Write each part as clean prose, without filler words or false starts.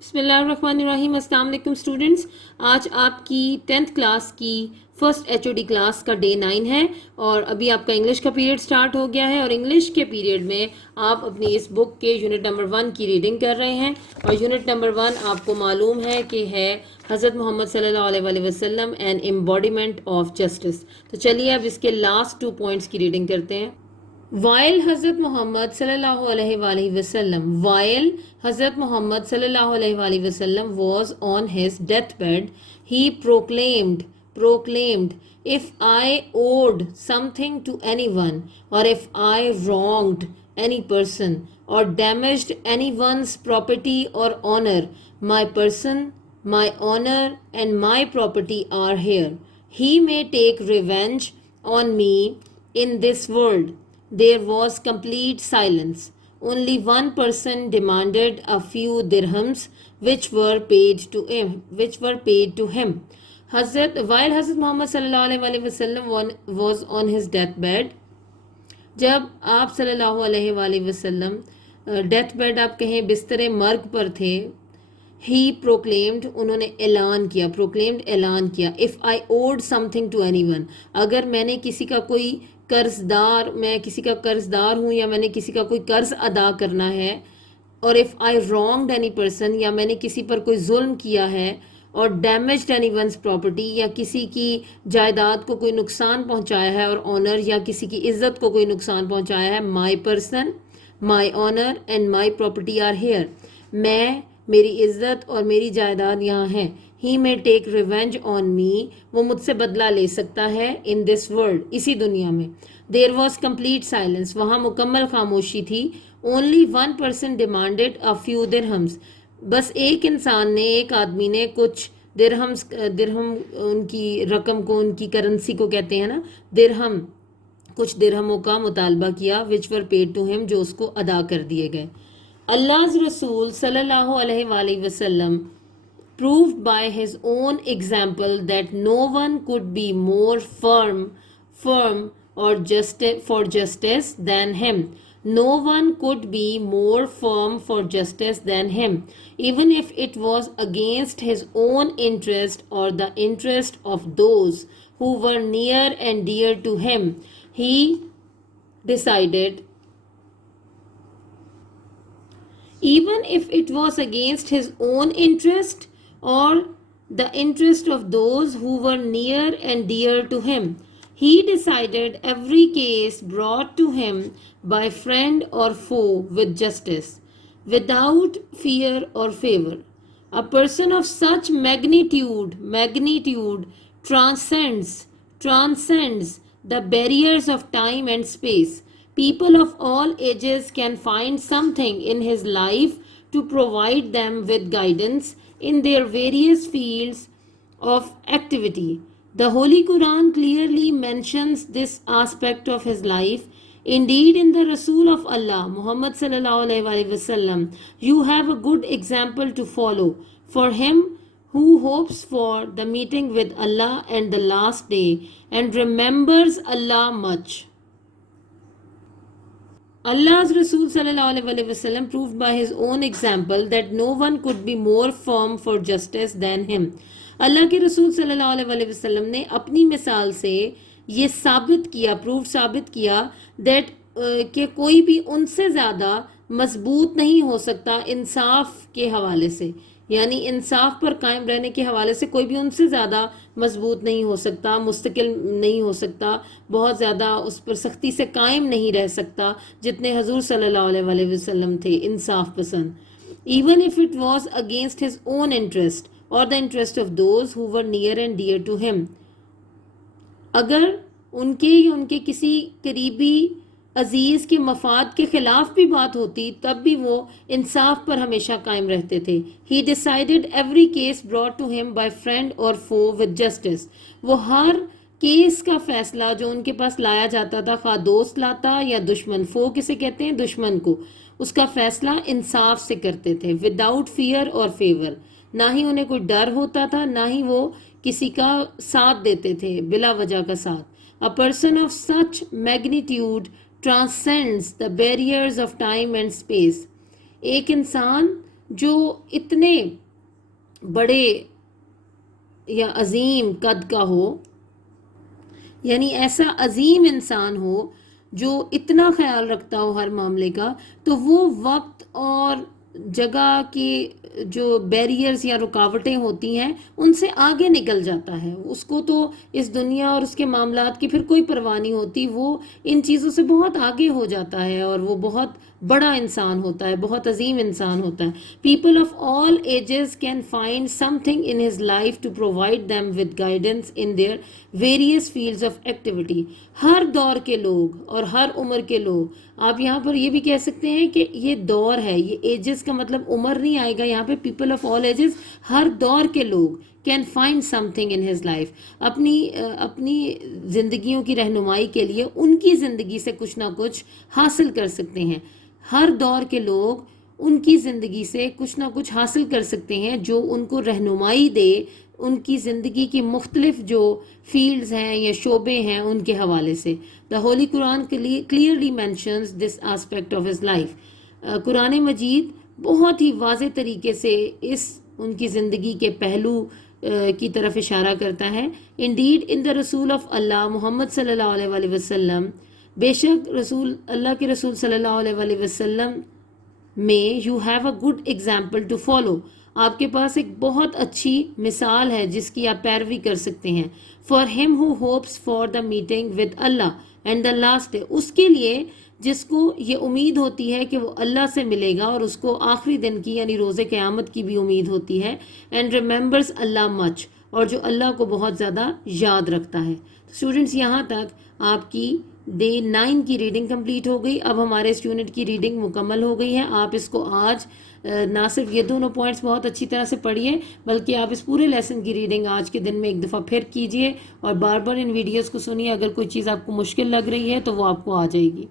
بسم اللہ الرحمن الرحیم. السلام علیکم اسٹوڈنٹس. آج آپ کی 10th کلاس کی first H O D class کا ڈے 9 ہے اور ابھی آپ کا انگلش کا پیریڈ سٹارٹ ہو گیا ہے اور انگلش کے پیریڈ میں آپ اپنی اس بک کے یونٹ نمبر 1 کی ریڈنگ کر رہے ہیں اور یونٹ نمبر 1 آپ کو معلوم ہے کہ ہے حضرت محمد صلی اللہ علیہ وآلہ وسلم اینڈ ایمبوڈیمنٹ آف جسٹس. تو چلیے اب اس کے لاسٹ 2 پوائنٹس کی ریڈنگ کرتے ہیں. While Hazrat Muhammad sallallahu alaihi wasallam, while Hazrat Muhammad sallallahu alaihi wasallam was on his deathbed, he proclaimed, if I owed something to anyone, or if I wronged any person, or damaged anyone's property or honor, my person, my honor, and my property are here. He may take revenge on me in this world. There was complete silence. Only one person demanded a few dirhams, which were paid to him. While Hazrat Muhammad sallallahu alaihi wasallam was on his deathbed, جب آپ صلی اللہ علیہ وآلہ وسلم death bed آپ کہیں بستر مرگ پر تھے، ہی پروکلیمڈ انہوں نے اعلان کیا if I owed something to anyone, اگر میں نے کسی کا کوئی میں کسی کا قرض دار ہوں یا میں نے کسی کا کوئی قرض ادا کرنا ہے، اور if I wronged any person, یا میں نے کسی پر کوئی ظلم کیا ہے، اور ڈیمیجڈ اینی ونس پراپرٹی، یا کسی کی جائیداد کو کوئی نقصان پہنچایا ہے، اور آنر یا کسی کی عزت کو کوئی نقصان پہنچایا ہے، my person, my honour and my property are here, میری عزت اور میری جائیداد یہاں ہے. ہی میں ٹیک ریونج آن می، وہ مجھ سے بدلہ لے سکتا ہے، ان دس ورلڈ، اسی دنیا میں. دیر واز کمپلیٹ سائلنس، وہاں مکمل خاموشی تھی. Only one person demanded a few dirhams, بس ایک انسان نے، ایک آدمی نے کچھ درہم ان کی رقم کو، ان کی کرنسی کو کہتے ہیں نا درہم، کچھ درہموں کا مطالبہ کیا، وچ ور پیڈ ٹو ہم، جو اس کو ادا کر دیے گئے. Allah's Rasul sallallahu alaihi wasallam proved by his own example that no one could be more firm or for justice than him. No one could be more firm for justice than him, even if it was against his own interest or the interest of those who were near and dear to him. He decided, even if it was against his own interest or the interest of those who were near and dear to him. He decided every case brought to him by friend or foe with justice, without fear or favor. A person of such magnitude transcends the barriers of time and space. People of all ages can find something in his life to provide them with guidance in their various fields of activity. The Holy Quran clearly mentions this aspect of his life. Indeed, in the Rasul of Allah, Muhammad sallallahu alaihi wasallam, you have a good example to follow. For him who hopes for the meeting with Allah and the last day and remembers Allah much. Allah's Rasul sallallahu alaihi wasallam proved by his own example that no one could be more firm for justice than him. اللہ کے رسول صلی اللہ علیہ وسلم نے اپنی مثال سے یہ ثابت کیا that کہ کوئی بھی ان سے زیادہ مضبوط نہیں ہو سکتا انصاف کے حوالے سے، یعنی انصاف پر قائم رہنے کے حوالے سے کوئی بھی ان سے زیادہ مضبوط نہیں ہو سکتا، مستقل نہیں ہو سکتا، بہت زیادہ اس پر سختی سے قائم نہیں رہ سکتا جتنے حضور صلی اللہ علیہ وسلم تھے انصاف پسند. Even if it was against his own interest or the interest of those who were near and dear to him. اگر ان کے یا ان کے کسی قریبی عزیز کے مفاد کے خلاف بھی بات ہوتی تب بھی وہ انصاف پر ہمیشہ قائم رہتے تھے. He decided every case brought to him by friend or foe with justice. وہ ہر کیس کا فیصلہ جو ان کے پاس لایا جاتا تھا، خواہ دوست لاتا یا دشمن، فو کسے کہتے ہیں دشمن کو، اس کا فیصلہ انصاف سے کرتے تھے. Without fear or favor، نہ ہی انہیں کوئی ڈر ہوتا تھا، نہ ہی وہ کسی کا ساتھ دیتے تھے بلا وجہ کا ساتھ. A person of such magnitude transcends the barriers of time and space. ایک انسان جو اتنے بڑے یا عظیم قد کا ہو، یعنی ایسا عظیم انسان ہو جو اتنا خیال رکھتا ہو ہر معاملے کا، تو وہ وقت اور جگہ کی جو بیریئرز یا رکاوٹیں ہوتی ہیں ان سے آگے نکل جاتا ہے. اس کو تو اس دنیا اور اس کے معاملات کی پھر کوئی پرواہ نہیں ہوتی، وہ ان چیزوں سے بہت آگے ہو جاتا ہے اور وہ بہت بڑا انسان ہوتا ہے، بہت عظیم انسان ہوتا ہے. People of all ages can find something in his life to provide them with guidance in their various fields of activity. ہر دور کے لوگ اور ہر عمر کے لوگ، آپ یہاں پر یہ بھی کہہ سکتے ہیں کہ یہ دور ہے، یہ ایجز کا مطلب عمر نہیں آئے گا یہاں پہ. پیپل آف آل ایجز، ہر دور کے لوگ can find something in his life, اپنی زندگیوں کی رہنمائی کے لیے ان کی زندگی سے کچھ نہ کچھ حاصل کر سکتے ہیں. ہر دور کے لوگ ان کی زندگی سے کچھ نہ کچھ حاصل کر سکتے ہیں جو ان کو رہنمائی دے ان کی زندگی کی مختلف جو فیلڈز ہیں یا شعبے ہیں ان کے حوالے سے. The holy Quran clearly mentions this aspect of his life. قرآن مجید بہت ہی واضح طریقے سے ان کی زندگی کے پہلو کی طرف اشارہ کرتا ہے. انڈیڈ ان دا رسول آف اللہ محمد صلی اللہ علیہ وآلہ وسلم، بے شک اللہ کے رسول صلی اللہ علیہ وآلہ وسلم میں you have a good example to follow, آپ کے پاس ایک بہت اچھی مثال ہے جس کی آپ پیروی کر سکتے ہیں. For him who hopes for the meeting with Allah and the last day, اس کے لیے جس کو یہ امید ہوتی ہے کہ وہ اللہ سے ملے گا اور اس کو آخری دن کی یعنی روز قیامت کی بھی امید ہوتی ہے. اینڈ ریممبرز اللہ مچ، اور جو اللہ کو بہت زیادہ یاد رکھتا ہے. اسٹوڈنٹس، یہاں تک آپ کی ڈے 9 کی ریڈنگ کمپلیٹ ہو گئی. اب ہمارے اس یونٹ کی ریڈنگ مکمل ہو گئی ہے. آپ اس کو آج نہ صرف یہ دونوں پوائنٹس بہت اچھی طرح سے پڑھیے بلکہ آپ اس پورے لیسن کی ریڈنگ آج کے دن میں ایک دفعہ پھر کیجیے اور بار بار ان ویڈیوز کو سنیے. اگر کوئی چیز آپ کو مشکل لگ رہی ہے تو وہ آپ کو آ جائے گی.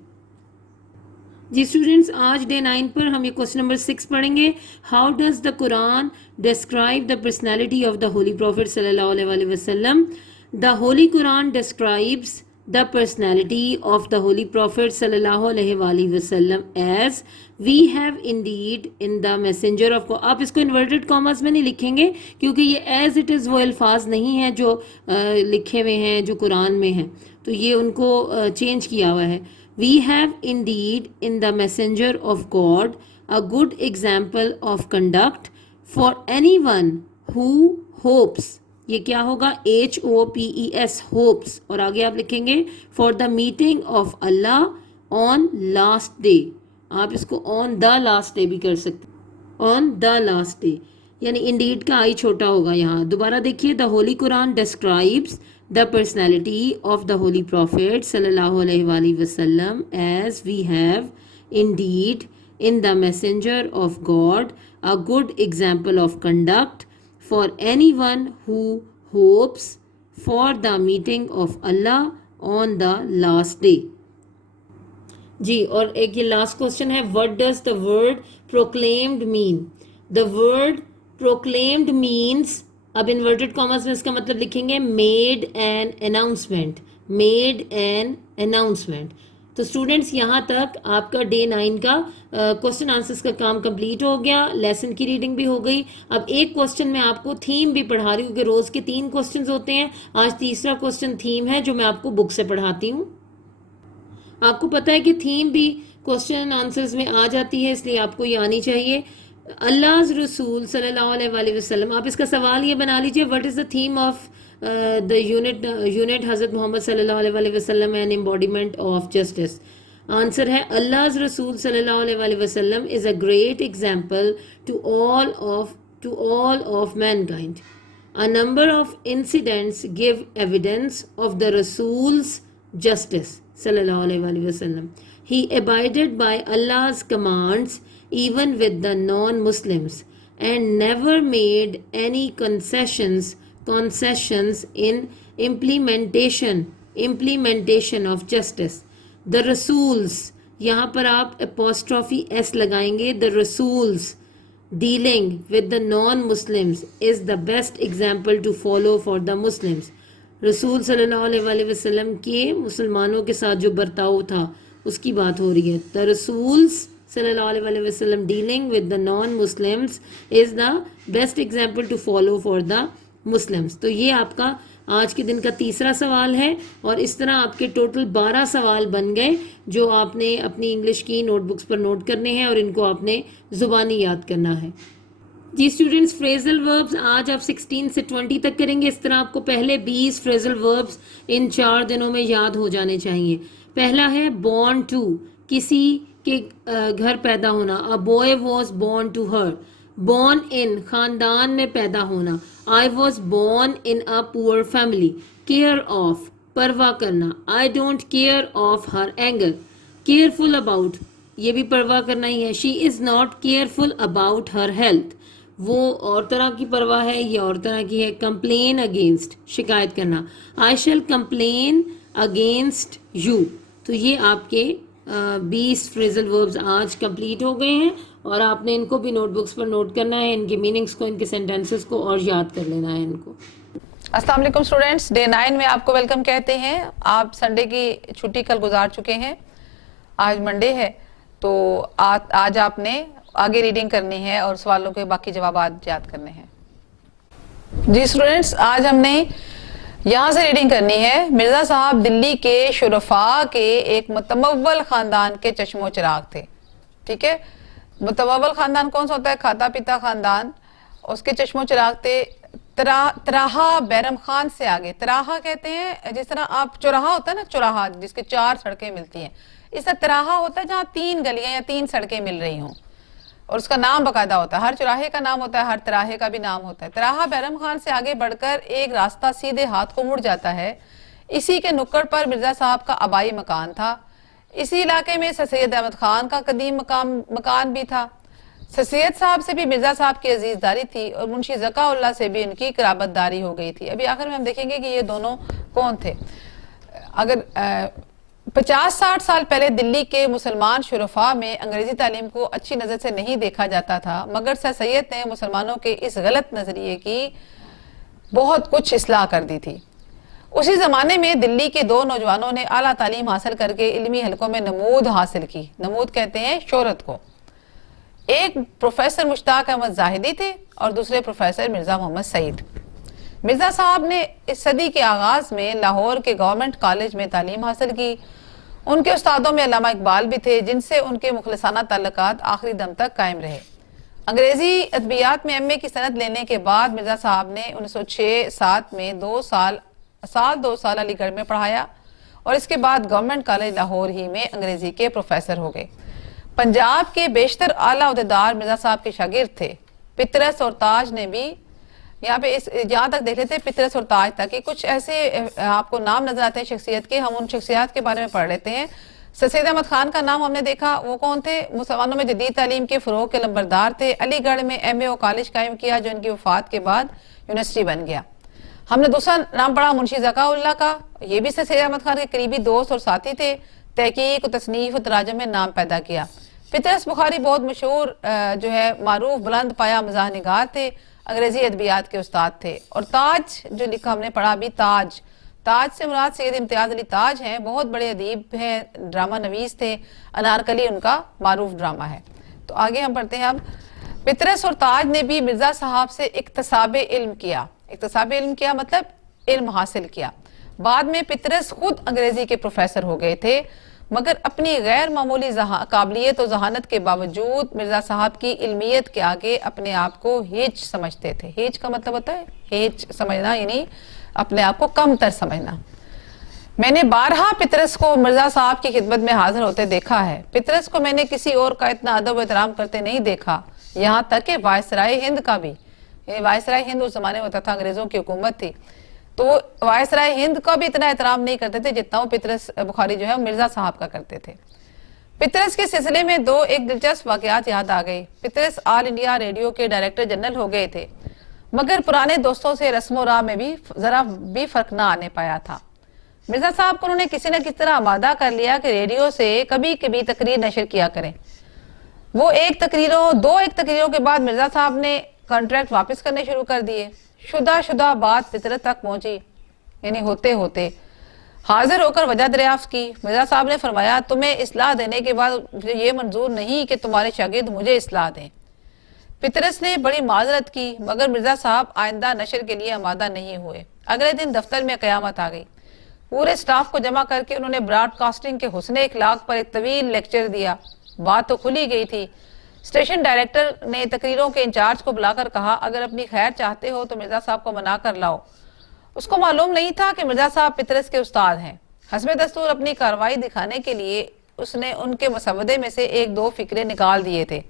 جی اسٹوڈینٹس، آج ڈے 9 پر ہم یہ کوشچن نمبر 6 پڑھیں گے. How does the Quran describe the personality of the holy prophet صلی اللہ علیہ وآلہ وسلم؟ The holy Quran describes the personality of the holy prophet sallallahu alaihi وآلہ وسلم as we have indeed in the messenger of God. آپ اس کو inverted commas میں نہیں لکھیں گے کیونکہ یہ as it is وہ الفاظ نہیں ہیں جو لکھے ہوئے ہیں جو قرآن میں ہیں، تو یہ ان کو چینج کیا ہوا ہے. we have indeed in the messenger of God a good example of conduct for anyone who hopes. یہ کیا ہوگا؟ HOPES ہوپس، اور آگے آپ لکھیں گے for the meeting of Allah on last day. آپ اس کو آن دا لاسٹ ڈے بھی کر سکتے ہیں، آن دا لاسٹ ڈے، یعنی انڈیڈ کا آئی چھوٹا ہوگا یہاں. دوبارہ دیکھیے، the holy Quran describes the personality of the holy prophet صلی اللہ علیہ وآلہ وسلم as we have indeed in the messenger of God a good example of conduct for anyone who hopes for the meeting of Allah on the last day. جی، اور ایک یہ last question ہے، what does the word proclaimed mean? The word proclaimed means، اب inverted commas میں اس کا مطلب لکھیں گے made an announcement. made an announcement. تو اسٹوڈینٹس، یہاں تک آپ کا ڈے 9 کا کوشچن آنسرس کا کام کمپلیٹ ہو گیا، لیسن کی ریڈنگ بھی ہو گئی. اب ایک کوشچن میں آپ کو تھیم بھی پڑھا رہی ہوں کہ روز کے 3 کوشچنز ہوتے ہیں. آج تیسرا کوشچن تھیم ہے جو میں آپ کو بک سے پڑھاتی ہوں. آپ کو پتہ ہے کہ تھیم بھی کوشچن آنسرز میں آ جاتی ہے، اس لیے آپ کو یہ آنی چاہیے. اللہ رسول صلی اللہ علیہ وآلہ وسلم، آپ اس کا سوال یہ بنا لیجئے، what is the theme of the unit حضرت محمد صلی اللہ علیہ وآلہ وسلم and embodiment of justice. Answer ہے Allah's رسول صلی اللہ علیہ وآلہ وسلم is a great example to all of mankind. A number of incidents give evidence of the Rasul's justice صلی اللہ علیہ وآلہ وسلم. He abided by Allah's commands even with the non-Muslims and never made any concessions in implementation of justice. The Rasuls، یہاں پر آپ apostrophe s لگائیں گے. The Rasuls dealing with the non-Muslims is the best example to follow for the Muslims. رسول صلی اللہ علیہ وآلہ وسلم کے مسلمانوں کے ساتھ جو برتاؤ تھا اس کی بات ہو رہی ہے. The Rasuls sallallahu alaihi wasallam dealing with the non-Muslims is the best example to follow for the Muslims. تو یہ آپ کا آج کے دن کا تیسرا سوال ہے، اور اس طرح آپ کے ٹوٹل 12 سوال بن گئے جو آپ نے اپنی انگلش کی نوٹ بکس پر نوٹ کرنے ہیں اور ان کو آپ نے زبانی یاد کرنا ہے. جی اسٹوڈینٹس، فریزل وربز آج آپ 16 سے 20 تک کریں گے. اس طرح آپ کو پہلے 20 فریزل وربز ان 4 دنوں میں یاد ہو جانے چاہیے. پہلا ہے born to، کسی کے گھر پیدا ہونا. A boy was born to her. born in، خاندان میں پیدا ہونا. I was born in a poor family. care of، پرواہ کرنا. I don't care of her anger. careful about، یہ بھی پرواہ کرنا ہی ہے. she is not careful about her health. وہ اور طرح کی پرواہ ہے، یہ اور طرح کی ہے. complain against، شکایت کرنا. I shall complain against you. تو یہ آپ کے 20 فریزل وربز آج کمپلیٹ ہو گئے ہیں، اور آپ نے ان کو بھی نوٹ بکس پر نوٹ کرنا ہے، ان کے میننگز کو، ان کے سینٹینسز کو، اور یاد کر لینا ہے ان کو. السلام علیکم اسٹوڈینٹس، ڈے 9 میں آپ کو ویلکم کہتے ہیں. آپ سنڈے کی چھٹی کل گزار چکے ہیں، آج منڈے ہے، تو آج آپ نے آگے ریڈنگ کرنی ہے اور سوالوں کے باقی جوابات یاد کرنے ہیں. جی اسٹوڈینٹس، آج ہم نے یہاں سے ریڈنگ کرنی ہے. مرزا صاحب دلی کے شرفاء کے ایک متمول خاندان کے چشم و چراغ تھے. ٹھیک ہے، متمول خاندان کون سا ہوتا ہے؟ کھاتا پیتا خاندان. اس کے چشم و چراغ تھے. تراہا بیرم خان سے آگے، تراہا کہتے ہیں جس طرح آپ چوراہا ہوتا ہے نا، چوراہا جس کے 4 سڑکیں ملتی ہیں، اس طرح تراہا ہوتا ہے جہاں 3 گلیاں یا 3 سڑکیں مل رہی ہوں، اور اس کا نام باقاعدہ ہوتا ہے. ہر چوراہے کا نام ہوتا ہے، ہر تراہے کا بھی نام ہوتا ہے. تراہا بیرم خان سے آگے بڑھ کر ایک راستہ سیدھے ہاتھ کو مڑ جاتا ہے. اسی کے نکڑ پر مرزا صاحب کا آبائی مکان تھا. اسی علاقے میں سر سید احمد خان کا قدیم مکان بھی تھا. سر سید صاحب سے بھی مرزا صاحب کی عزیز داری تھی، اور منشی ذکا اللہ سے بھی ان کی قرابت داری ہو گئی تھی. ابھی آخر میں ہم دیکھیں گے کہ یہ دونوں کون تھے. اگر 50-60 سال پہلے دلی کے مسلمان شرفاء میں انگریزی تعلیم کو اچھی نظر سے نہیں دیکھا جاتا تھا، مگر سر سید نے مسلمانوں کے اس غلط نظریے کی بہت کچھ اصلاح کر دی تھی. اسی زمانے میں دلی کے 2 نوجوانوں نے اعلیٰ تعلیم حاصل کر کے علمی حلقوں میں نمود حاصل کی. نمود کہتے ہیں شہرت کو. ایک پروفیسر مشتاق احمد زاہدی تھے اور دوسرے پروفیسر مرزا محمد سعید. مرزا صاحب نے اس صدی کے آغاز میں لاہور کے گورنمنٹ کالج میں تعلیم حاصل کی. ان کے استادوں میں علامہ اقبال بھی تھے، جن سے ان کے مخلصانہ تعلقات آخری دم تک قائم رہے. انگریزی ادبیات میں ایم اے کی سند لینے کے بعد مرزا صاحب نے 1906-07 میں 2 سال علی گڑھ میں پڑھایا، اور اس کے بعد گورنمنٹ کالج لاہور ہی میں انگریزی کے پروفیسر ہو گئے. پنجاب کے بیشتر اعلیٰ عہدیدار مرزا صاحب کے شاگرد تھے. پطرس اور تاج نے بھی، یہاں پہ جہاں تک دیکھ لیتے ہیں پطرس اور تاج تک، کہ کچھ ایسے آپ کو نام نظر آتے ہیں شخصیت کے، ہم ان شخصیات کے بارے میں پڑھ لیتے ہیں. سر سید احمد خان کا نام ہم نے دیکھا، وہ کون تھے؟ مسلمانوں میں جدید تعلیم کے فروغ کے لمبردار تھے. علی گڑھ میں ایم اے او کالج قائم کیا جو ان کی وفات کے بعد یونیورسٹی بن گیا. ہم نے دوسرا نام پڑھا منشی ذکا اللہ کا. یہ بھی سر سید احمد خان کے قریبی دوست اور ساتھی تھے. تحقیق و تصنیف و تراجم میں نام پیدا کیا. پطرس بخاری بہت مشہور جو ہے معروف بلند پایا مزاح نگار تھے، انگریزی ادبیات کے استاد تھے. اور تاج جو لکھا ہم نے پڑھا بھی، تاج سے مراد سید امتیاز علی تاج ہیں، بہت بڑے ادیب ہیں، ڈرامہ نویس تھے. انارکلی ان کا معروف ڈرامہ ہے. تو آگے ہم پڑھتے ہیں اب. پطرس اور تاج نے بھی مرزا صاحب سے اکتساب علم کیا. اکتساب علم کیا مطلب علم حاصل کیا. بعد میں پطرس خود انگریزی کے پروفیسر ہو گئے تھے، مگر اپنی غیر معمولی قابلیت و ذہانت کے باوجود مرزا صاحب کی علمیت کے آگے اپنے آپ کو ہیچ سمجھتے تھے. ہیچ کا مطلب ہوتا ہے ہیچ سمجھنا، یعنی اپنے آپ کو کم تر سمجھنا. میں نے بارہا پطرس کو مرزا صاحب کی خدمت میں حاضر ہوتے دیکھا ہے. پطرس کو میں نے کسی اور کا اتنا ادب و احترام کرتے نہیں دیکھا، یہاں تک کہ وائسرائے ہند کا بھی، یعنی وائسرائے ہند اس زمانے میں ہوتا تھا، انگریزوں کی حکومت تھی، تو وائسرائے ہند کا بھی اتنا احترام نہیں کرتے تھے جتنا وہ پطرس بخاری جو ہے مرزا صاحب کا کرتے تھے. پطرس کے سلسلے میں ایک دلچسپ واقعات یاد آ گئی. پطرس آل انڈیا ریڈیو کے ڈائریکٹر جنرل ہو گئے تھے، مگر پرانے دوستوں سے رسم و راہ میں بھی ذرا بھی فرق نہ آنے پایا تھا. مرزا صاحب کو انہوں نے کسی نہ کسی طرح آمادہ کر لیا کہ ریڈیو سے کبھی کبھی تقریر نشر کیا کریں. وہ ایک تقریروں کے بعد مرزا صاحب نے کانٹریکٹ واپس کرنے شروع کر دیے. شدہ بات فطرت تک پہنچی، یعنی ہوتے حاضر ہو کر وجہ دریافت کی۔ مرزا صاحب نے فرمایا تمہیں اصلاح دینے کے بعد مجھے یہ منظور نہیں کہ تمہارے شاگرد مجھے اصلاح دیں۔ پطرس نے بڑی معذرت کی مگر مرزا صاحب آئندہ نشر کے لیے آمادہ نہیں ہوئے۔ اگلے دن دفتر میں قیامت آ گئی۔ پورے سٹاف کو جمع کر کے انہوں نے براڈ کاسٹنگ کے حسن اخلاق پر ایک طویل لیکچر دیا۔ بات تو کھلی گئی تھی۔ اسٹیشن ڈائریکٹر نے تقریروں کے انچارج کو بلا کر کہا اگر اپنی خیر چاہتے ہو تو مرزا صاحب کو منا کر لاؤ۔ اس کو معلوم نہیں تھا کہ مرزا صاحب پطرس کے استاد ہیں۔ حسب دستور اپنی کارروائی دکھانے کے لیے اس نے ان کے مسودے میں سے ایک دو فقرے نکال دیے تھے۔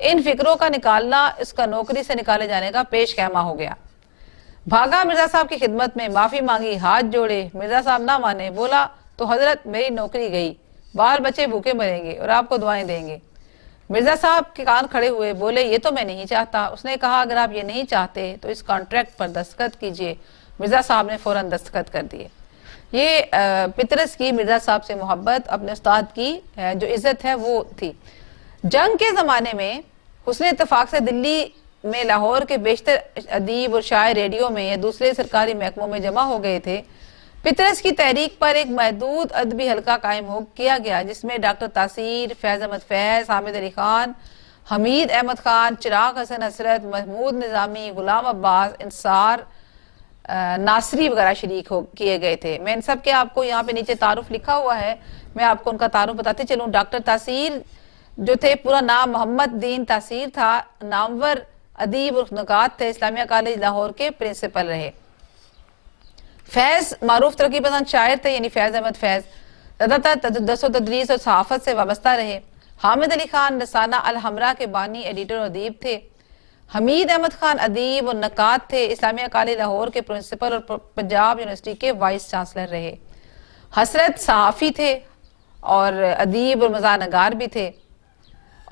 ان فقروں کا نکالنا اس کا نوکری سے نکالے جانے کا پیش خیمہ ہو گیا۔ بھاگا مرزا صاحب کی خدمت میں، معافی مانگی، ہاتھ جوڑے۔ مرزا صاحب نہ مانے، بولا تو حضرت میری نوکری گئی، بال بچے بھوکے مریں گے اور آپ کو دعائیں دیں گے۔ مرزا صاحب کے کان کھڑے ہوئے، بولے یہ تو میں نہیں چاہتا۔ اس نے کہا اگر آپ یہ نہیں چاہتے تو اس کانٹریکٹ پر دستخط کیجئے۔ مرزا صاحب نے فوراً دستخط کر دیے۔ یہ پطرس کی مرزا صاحب سے محبت، اپنے استاد کی جو عزت ہے وہ تھی۔ جنگ کے زمانے میں حسن اتفاق سے دلی میں لاہور کے بیشتر ادیب اور شاعر ریڈیو میں یا دوسرے سرکاری محکموں میں جمع ہو گئے تھے۔ پطرس کی تحریک پر ایک محدود ادبی حلقہ قائم کیا گیا جس میں ڈاکٹر تاثیر، فیض احمد فیض، حامد علی خان، حمید احمد خان، چراغ حسن حسرت، محمود نظامی، غلام عباس، انصار ناصری وغیرہ شریک کیے گئے تھے۔ میں ان سب کے آپ کو یہاں پہ نیچے تعارف لکھا ہوا ہے، میں آپ کو ان کا تعارف بتاتے چلوں۔ ڈاکٹر تاثیر جو تھے، پورا نام محمد دین تاثیر تھا، نامور ادیب اور نقاد تھے، اسلامیہ کالج لاہور کے پرنسپل رہے۔ فیض معروف ترقی پسند شاعر تھے، یعنی فیض احمد فیض، زیادہ تر درس و تدریس اور صحافت سے وابستہ رہے۔ حامد علی خان رسالہ الحمراء کے بانی، ایڈیٹر اور ادیب تھے۔ حمید احمد خان ادیب اور نقاد تھے، اسلامیہ کالج لاہور کے پرنسپل اور پنجاب یونیورسٹی کے وائس چانسلر رہے۔ حسرت صحافی تھے اور ادیب اور مزاح نگار بھی تھے،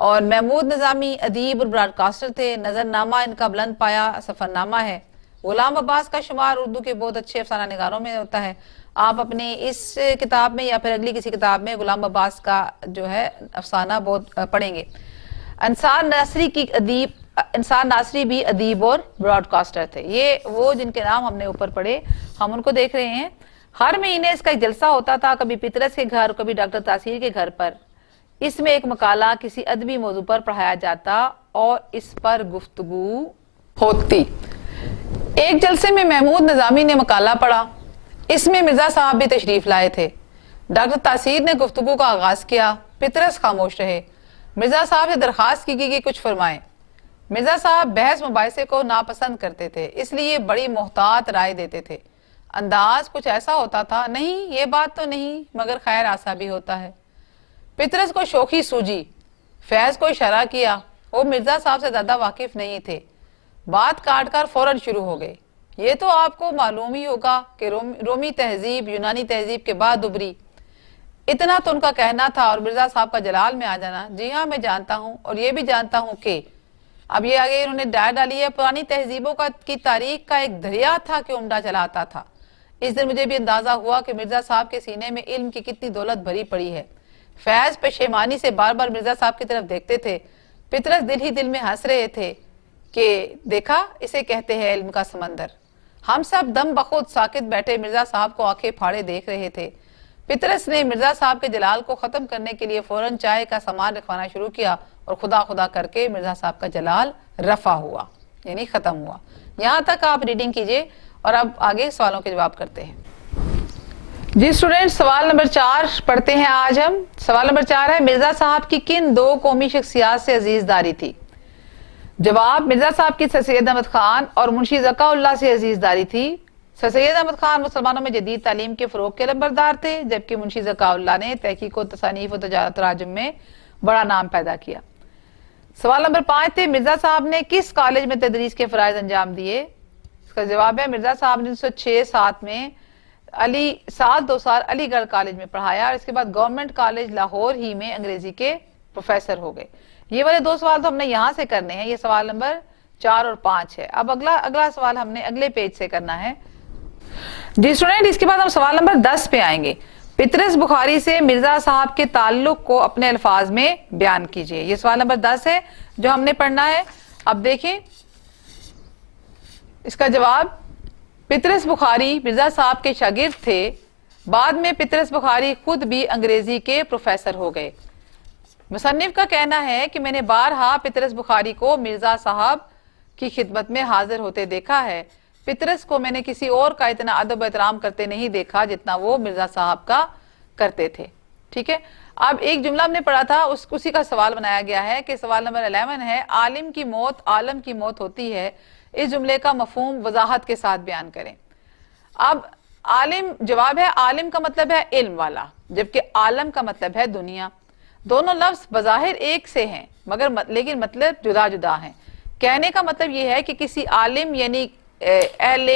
اور محمود نظامی ادیب اور براڈ کاسٹر تھے۔ نظر نامہ ان کا بلند پایا سفر نامہ ہے۔ غلام عباس کا شمار اردو کے بہت اچھے افسانہ نگاروں میں ہوتا ہے۔ آپ اپنی اس کتاب میں یا پھر اگلی کسی کتاب میں غلام عباس کا جو ہے افسانہ بہت پڑھیں گے۔ انصار ناصری بھی ادیب اور براڈ کاسٹر تھے۔ یہ وہ جن کے نام ہم نے اوپر پڑھے، ہم ان کو دیکھ رہے ہیں۔ ہر مہینے اس کا ایک جلسہ ہوتا تھا، کبھی پطرس کے گھر، کبھی ڈاکٹر تاثیر کے گھر پر۔ اس میں ایک مقالہ کسی ادبی موضوع پر پڑھایا جاتا اور اس پر گفتگو ہوتی۔ ایک جلسے میں محمود نظامی نے مقالہ پڑھا، اس میں مرزا صاحب بھی تشریف لائے تھے۔ ڈاکٹر تاثیر نے گفتگو کا آغاز کیا، پطرس خاموش رہے۔ مرزا صاحب سے درخواست کی گئی کہ کچھ فرمائیں۔ مرزا صاحب بحث مباحثے کو ناپسند کرتے تھے، اس لیے بڑی محتاط رائے دیتے تھے۔ انداز کچھ ایسا ہوتا تھا، نہیں یہ بات تو نہیں، مگر خیر ایسا بھی ہوتا ہے۔ پطرس کو شوخی سوجی، فیض کو اشارہ کیا، وہ مرزا صاحب سے زیادہ واقف نہیں تھے۔ بات کاٹ کر فوراً شروع ہو گئے۔ یہ تو آپ کو معلوم ہی ہوگا کہ رومی تہذیب یونانی تہذیب کے بعد ابھری۔ اتنا تو ان کا کہنا تھا، اور مرزا صاحب کا جلال میں آ جانا، جی ہاں میں جانتا ہوں، اور یہ بھی جانتا ہوں کہ اب یہ آگے انہوں نے ڈائر ڈالی ہے، پرانی تہذیبوں کی تاریخ کا ایک دریا تھا کہ عمدہ چلاتا تھا۔ اس دن مجھے بھی اندازہ ہوا کہ مرزا صاحب کے سینے میں علم کی کتنی دولت بھری پڑی ہے۔ فیض پشیمانی سے بار بار مرزا صاحب کی طرف دیکھتے تھے۔ پطرس دل ہی دل میں ہنس رہے تھے کہ دیکھا اسے کہتے ہیں علم کا سمندر۔ ہم سب دم بخود ساکت بیٹھے مرزا صاحب کو آنکھیں پھاڑے دیکھ رہے تھے۔ پطرس نے مرزا صاحب کے جلال کو ختم کرنے کے لیے فوراً چائے کا سامان رکھوانا شروع کیا، اور خدا خدا کر کے مرزا صاحب کا جلال رفع ہوا، یعنی ختم ہوا۔ یہاں تک آپ ریڈنگ کیجئے اور اب آگے سوالوں کے جواب کرتے ہیں۔ جی اسٹوڈنٹ، سوال نمبر 4 پڑھتے ہیں آج ہم۔ سوال نمبر 4 ہے، مرزا صاحب کی کن 2 قومی شخصیات سے عزیز داری تھی؟ جواب، مرزا صاحب کی سر سید احمد خان اور منشی ذکا اللہ سے عزیز داری تھی۔ سر سید احمد خان مسلمانوں میں جدید تعلیم کے فروغ کے لمبردار تھے، جبکہ منشی ذکا اللہ نے تحقیق و تصانیف و تراجم میں بڑا نام پیدا کیا۔ سوال نمبر 5 تھے، مرزا صاحب نے کس کالج میں تدریس کے فرائض انجام دیے؟ اس کا جواب ہے، مرزا صاحب نے 1906-07 میں 2 سال علی گڑھ کالج میں پڑھایا، اور اس کے بعد گورنمنٹ کالج لاہور ہی میں انگریزی کے پروفیسر ہو گئے۔ یہ والے 2 سوال تو ہم نے یہاں سے کرنے ہیں، یہ سوال نمبر 4 اور 5 ہے۔ اب اگلا سوال ہم نے اگلے پیج سے کرنا ہے۔ جی اسٹوڈنٹ، اس کے بعد ہم سوال نمبر 10 پہ آئیں گے۔ پطرس بخاری سے مرزا صاحب کے تعلق کو اپنے الفاظ میں بیان کیجئے۔ یہ سوال نمبر 10 ہے جو ہم نے پڑھنا ہے۔ اب دیکھیں اس کا جواب، پطرس بخاری مرزا صاحب کے شاگرد تھے، بعد میں پطرس بخاری خود بھی انگریزی کے پروفیسر ہو گئے۔ مصنف کا کہنا ہے کہ میں نے بارہا پطرس بخاری کو مرزا صاحب کی خدمت میں حاضر ہوتے دیکھا ہے۔ پطرس کو میں نے کسی اور کا اتنا ادب و احترام کرتے نہیں دیکھا جتنا وہ مرزا صاحب کا کرتے تھے۔ ٹھیک ہے، اب ایک جملہ ہم نے پڑھا تھا، اسی کا سوال بنایا گیا ہے کہ سوال نمبر 11 ہے، عالم کی موت عالم کی موت ہوتی ہے، اس جملے کا مفہوم وضاحت کے ساتھ بیان کریں۔ اب عالم، جواب ہے عالم کا مطلب ہے علم والا، جبکہ عالم کا مطلب ہے دنیا۔ دونوں لفظ بظاہر ایک سے ہیں لیکن مطلب جدا جدا ہیں۔ کہنے کا مطلب یہ ہے کہ کسی عالم یعنی اہل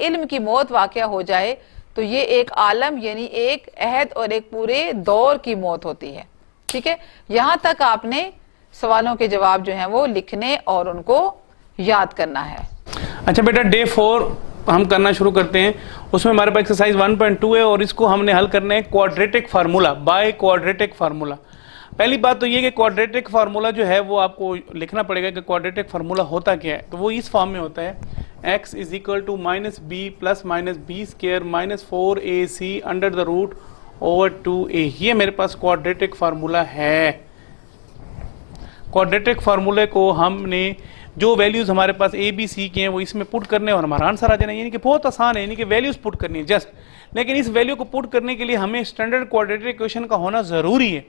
علم کی موت واقع ہو جائے تو یہ ایک عالم یعنی ایک عہد اور ایک پورے دور کی موت ہوتی ہے۔ ٹھیک ہے، یہاں تک آپ نے سوالوں کے جواب جو ہیں وہ لکھنے اور ان کو یاد کرنا ہے۔ اچھا بیٹا، ڈے 4 ہم کرنا شروع کرتے ہیں۔ اس میں ہمارے پاس ایکسرسائز 1.2 ہے اور اس کو ہم نے حل کرنا ہے کوارڈریٹک فارمولا بائی کوارڈریٹک فارمولا۔ پہلی بات تو یہ کہ کوارڈریٹک فارمولا جو ہے وہ آپ کو لکھنا پڑے گا کہ کوارڈریٹک فارمولا ہوتا کیا ہے۔ تو وہ اس فارم میں ہوتا ہے x is equal to -b plus -b square minus 4ac under the root over 2a۔ یہ میرے پاس کوارڈریٹک فارمولا ہے۔ کوارڈریٹک فارمولے کو ہم نے جو ویلیوز ہمارے پاس اے بی سی کے ہیں وہ اس میں پٹ کرنے اور ہمارا آنسر آ جانا، یعنی کہ بہت آسان ہے، یعنی کہ ویلیوز پٹ کرنی ہے جسٹ۔ لیکن اس ویلیو کو پٹ کرنے کے لیے ہمیں اسٹینڈرڈ کوارڈریٹک ایکویشن کا ہونا ضروری ہے۔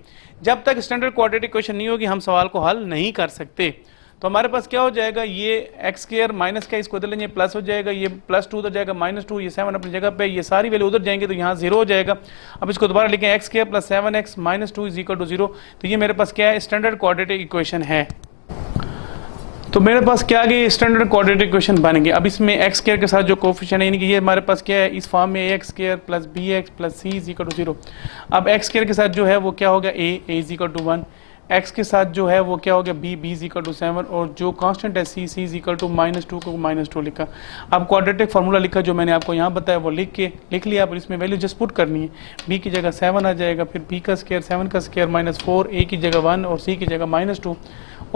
جب تک اسٹینڈرڈ کوارڈریٹک ایکویشن نہیں ہوگی ہم سوال کو حل نہیں کر سکتے۔ تو ہمارے پاس کیا ہو جائے گا، یہ ایکس اسکوائر مائنس کا اس کو ادھر لیں گے پلس ہو جائے گا، یہ +2 ادھر جائے گا -2، یہ 7 اپنی جگہ پہ، یہ ساری ویلیو ادھر جائیں گے تو یہاں 0 ہو جائے گا۔ اب اس کو دوبارہ لکھیں x square plus 7x -2 is equal to 0۔ تو یہ میرے پاس کیا ہے، اسٹینڈرڈ کوارڈریٹک ایکویشن ہے۔ تو میرے پاس کیا آگے اسٹینڈرڈ کوارڈریٹک ایکویشن بن گئی۔ اب اس میں ایکس اسکوائر کے ساتھ جو کوفیشنٹ ہے، یعنی کہ یہ ہمارے پاس کیا ہے اس فارم میں ax square plus bx plus c is equal to 0۔ اب ایکس اسکوائر کے ساتھ جو ہے وہ کیا ہوگا a is equal to 1، x کے ساتھ جو ہے وہ کیا ہوگا b از اکول ٹو 7، اور جو کانسٹنٹ ہے c از اکول ٹو -2 کو -2 لکھا۔ اب کوارڈریٹک فارمولا لکھا جو میں نے آپ کو یہاں بتایا وہ لکھ لیا۔ اب اس میں ویلیو جسٹ پٹ کرنی ہے، b کی جگہ 7 آ جائے گا، پھر b کا اسکوائر 7 کا اسکوائر -4، a کی جگہ 1 اور c کی جگہ -2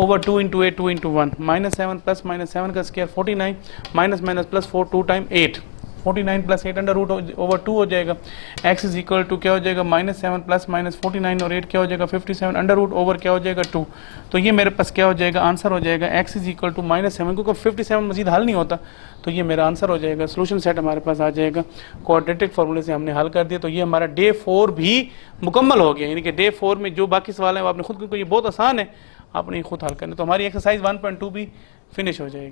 over 2 into 8 2 into 1 -7 plus -7 کا square 49 -+ 4 2 time 8 49 plus 8 under root over 2 ہو جائے گا۔ x از اکول ٹو کیا ہو جائے گا -7 plus -49 اور 8 کیا ہو جائے گا 57 انڈر روٹ اوور کیا ہو جائے گا 2۔ تو یہ میرے پاس کیا ہو جائے گا، آنسر ہو جائے گا x از اکول ٹو -7، کیونکہ 57 مزید حل نہیں ہوتا تو یہ میرا آنسر ہو جائے گا۔ سولوشن سیٹ ہمارے پاس آ جائے گا، کوارڈریٹک فارمولے سے ہم نے حل کر دیا۔ تو یہ ہمارا ڈے 4 بھی مکمل ہو گیا، یعنی کہ ڈے 4 میں جو باقی سوال ہیں وہ آپ نے خود، کیونکہ یہ بہت آسان ہے، آپ نے خود حل کرنا۔ تو ہماری ایکسرسائز 1.2 بھی فنش ہو جائے گی۔